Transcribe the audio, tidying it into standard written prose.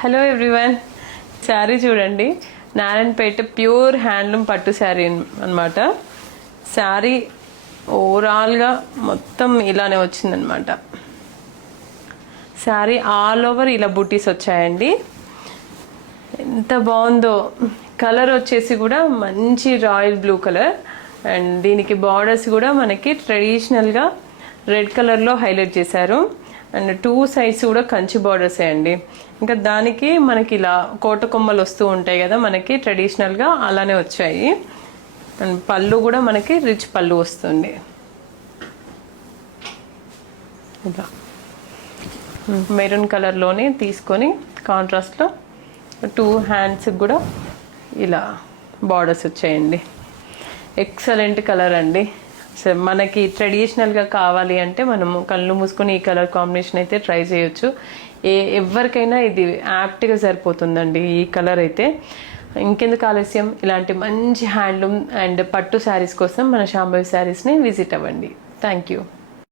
Hello everyone, sari చూడండి. Narayanpet pure handloom పట్టు శారీ అనమాట. శారీ ఓవరాల్గా మొత్తం ఇలానే వచ్చిందనమాట. శారీ ఆల్ ఓవర్ ఇలా బుటీస్ వచ్చాయండి. ఎంత బాగుందో. కలర్ వచ్చేసి కూడా మంచి రాయల్ బ్లూ కలర్, అండ్ దీనికి బార్డర్స్ కూడా మనకి ట్రెడిషనల్గా రెడ్ కలర్లో హైలైట్ చేశారు. అండ్ 2 సైడ్స్ కూడా కంచి బార్డర్స్ అండి. ఇంకా దానికి మనకి ఇలా కోట కొమ్మలు వస్తూ ఉంటాయి కదా, మనకి ట్రెడిషనల్గా అలానే వచ్చాయి. అండ్ పళ్ళు కూడా మనకి రిచ్ పళ్ళు వస్తుంది. ఇలా మెరూన్ కలర్లోనే తీసుకొని కాంట్రాస్ట్లో 2 హ్యాండ్స్కి కూడా ఇలా బార్డర్స్ వచ్చాయండి. ఎక్సలెంట్ కలర్ అండి. సో మనకి ట్రెడిషనల్గా కావాలి అంటే మనము కళ్ళు మూసుకొని ఈ కలర్ కాంబినేషన్ అయితే ట్రై చేయొచ్చు. ఎవరికైనా ఇది యాప్ట్గా సరిపోతుందండి ఈ కలర్ అయితే. ఇంకెందుకు ఆలస్యం, ఇలాంటి మంచి హ్యాండ్లూమ్ అండ్ పట్టు శారీస్ కోసం మన శాంభవి శారీస్ని విజిట్ అవ్వండి. Thank you.